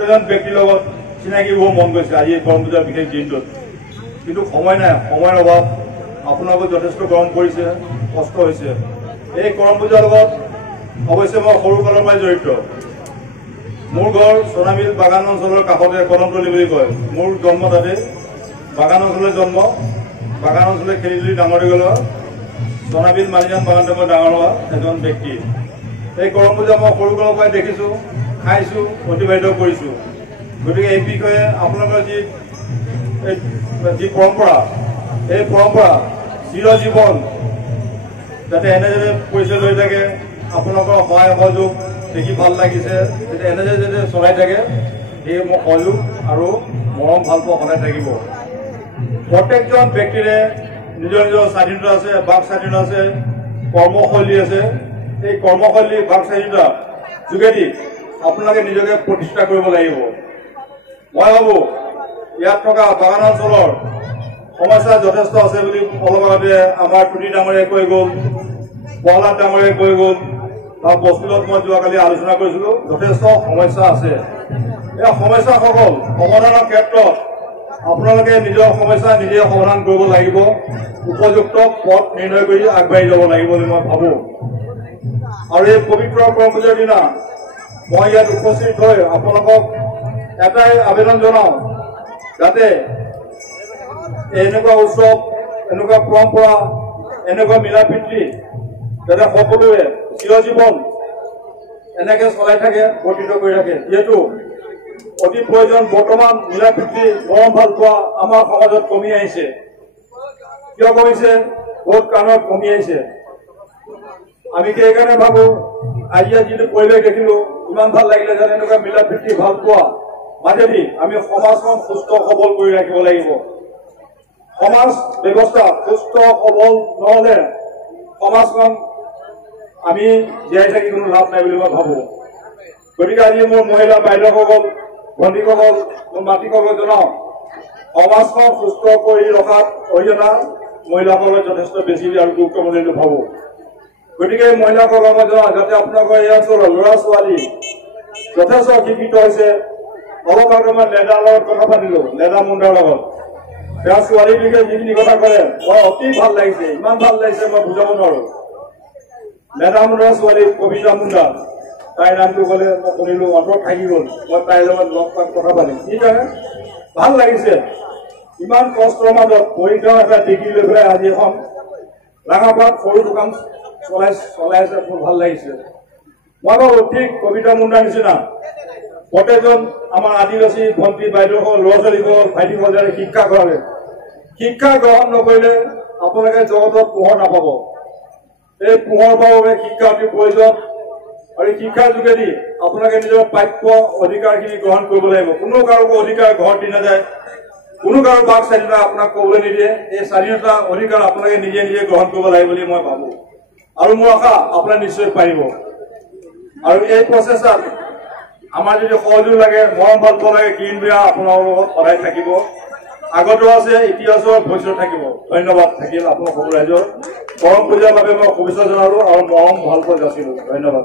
প্ৰতিজন ব্যক্তিৰ লগত চিনাকি হ'ব মন গৈছে আজি কৰম পূজাৰ বিশেষ দিনটোত, কিন্তু সময় নাই, সময়ৰ অভাৱ। আপোনালোকক যথেষ্ট গৰম পৰিছে, কষ্ট হৈছে। এই কৰম পূজাৰ লগত অৱশ্যে মই সৰুকালৰ পৰাই জড়িত। মোৰ ঘৰ সোণামিল বাগান অঞ্চলৰ কাষতে কদমতলী বুলি কয়। মোৰ জন্ম তাতে, বাগান অঞ্চলত জন্ম, বাগান অঞ্চলত খেলি ধূলি ডাঙৰ দীঘল হোৱা, সোণামিল মালিজান বাগানতে মই ডাঙৰ হোৱা এজন ব্যক্তি। এই কৰম পূজা মই সৰুকালৰ পৰাই দেখিছোঁ, খাইছোঁ, অতিবাহিত কৰিছোঁ। গতিকে এই বিষয়ে আপোনালোকৰ যি পৰম্পৰা, এই পৰম্পৰা চিৰজীৱন যাতে এনেদৰে পৰিচয় লৈ থাকে, আপোনালোকৰ সহায় সহযোগ দেখি ভাল লাগিছে, যাতে এনেদৰে যাতে চলাই থাকে, সেয়ে মোৰ সহযোগ আৰু মৰম ভাল পোৱা সদায় থাকিব। প্ৰত্যেকজন ব্যক্তিৰে নিজৰ নিজৰ স্বাধীনতা আছে, বাক স্বাধীনতা আছে, কৰ্মশৈলী আছে। এই কৰ্মশৈলী বাক স্বাধীনতা যোগেদি আপোনালোকে নিজকে প্ৰতিষ্ঠা কৰিব লাগিব। মই ভাবো ইয়াত থকা বাগান অঞ্চলৰ সমস্যা যথেষ্ট আছে বুলি অলপ আগতে আমাৰ টুটি ডাঙৰীয়াই কৈ গ'ল, প্ৰহ্লাদ ডাঙৰীয়াই কৈ গ'ল, বা বস্তুলত মই যোৱাকালি আলোচনা কৰিছিলোঁ। যথেষ্ট সমস্যা আছে। এই সমস্যাসকল সমাধানৰ ক্ষেত্ৰত আপোনালোকে নিজৰ সমস্যা নিজে সমাধান কৰিব লাগিব, উপযুক্ত পথ নিৰ্ণয় কৰি আগবাঢ়ি যাব লাগিব বুলি মই ভাবোঁ। আৰু এই পবিত্ৰ কৰম পূজাৰ দিনা মই ইয়াত উপস্থিত হৈ আপোনালোকক এটাই আবেদন জনাওঁ, যাতে এনেকুৱা উৎসৱ, এনেকুৱা পৰম্পৰা, এনেকুৱা মিলা প্ৰীতি যাতে সকলোৱে চিৰজীৱন এনেকে চলাই থাকে, বৰ্তিত কৰি থাকে। যিহেতু অতি প্ৰয়োজন। বৰ্তমান মিলা প্ৰীতি, মৰম ভাল পোৱা আমাৰ সমাজত কমি আহিছে। কিয় কমিছে? বহুত কাৰণত কমি আহিছে। আমি সেইকাৰণে ভাবো আজি যিটো পৰিৱেশ দেখিলো, ইমান ভাল লাগিলে যেন এনেকুৱা মিলা প্ৰীতি ভাল পোৱা মাজেদি আমি সমাজখন সুস্থ সবল কৰি ৰাখিব লাগিব। সমাজ ব্যৱস্থা সুস্থ সবল নহলে সমাজখন আমি জীয়াই থাকি কোনো লাভ নাই বুলি মই ভাবো। গতিকে আজি মোৰ মহিলা বাইদেউসকল, ভণ্টিসকল, মোৰ মাতৃসকলক জনাওঁ, সমাজখন সুস্থ কৰি ৰখাত অৰিহণা মহিলাসকলে যথেষ্ট বেছি আৰু গুৰুত্বপূৰ্ণ বুলি ভাবো। গতিকে মহিলাসকলক মই জনাওঁ, যাতে আপোনালোকৰ এই অঞ্চলৰ ল'ৰা ছোৱালী যথেষ্ট শিক্ষিত হৈছে। অলপ আগতে মই লেদাৰ লগত কথা পাতিলো, লেদা মুণ্ডাৰ লগত। তেওঁ ছোৱালীৰ বিষয়ে যিখিনি কথা ক'লে মই অতি ভাল লাগিছে, ইমান ভাল লাগিছে মই বুজাব নোৱাৰো। লেদা মুণ্ডাৰ ছোৱালী কবিতা মুণ্ডা, তাইৰ নামটো ক'লে মই শুনিলো, অন্তৰত থাকি গ'ল। মই তাইৰ লগত লগ পাই কথা পাতিম, সেইকাৰণে ভাল লাগিছে। ইমান কষ্টৰ মাজত পৰীক্ষা এটা ডিগ্ৰী লৈ পেলাই আজি এখন ৰাঙাপাৰাত সৰু দোকান চলাই আছে, মোৰ ভাল লাগিছে। মই ভাবো ঠিক কবিতা মুণ্ডাৰ নিচিনা প্ৰত্যেকজন আমাৰ আদিবাসী ভণ্টি বাইদেউসকল, ল'ৰা ছোৱালীসকল, ভাইটিসকল যাতে শিক্ষা কৰে। শিক্ষা গ্ৰহণ নকৰিলে আপোনালোকে জগতত পোহৰ নাপাব। এই পোহৰ পাবৰ বাবে শিক্ষা অতি প্ৰয়োজন। আৰু শিক্ষাৰ যোগেদি আপোনালোকে নিজৰ প্ৰাপ্য অধিকাৰখিনি গ্ৰহণ কৰিব লাগিব। কোনো কাৰো অধিকাৰ ঘৰত দি নাযায়, কোনো কাৰো বাক স্বাধীনতা আপোনাক ক'বলৈ নিদিয়ে। এই স্বাধীনতা অধিকাৰ আপোনালোকে নিজে নিজে গ্ৰহণ কৰিব লাগিব বুলি মই ভাবো। আৰু মোৰ আশা আপোনালোকে নিশ্চয় পাৰিব। আৰু এই প্ৰচেষ্টাত আমাৰ যদি সহযোগ লাগে, মৰম ভাল পোৱা লাগে, কিন বিয়া আপোনালোকৰ লগত সদায় থাকিব। আগতো আছে, ইতিহাসৰ ভৱিষ্যত থাকিব। ধন্যবাদ থাকিল আপোনালোক সকলো ৰাইজৰ। কৰম পূজাৰ বাবে মই শুভেচ্ছা জনালো আৰু মৰম ভাল পোৱা যাচিলো। ধন্যবাদ।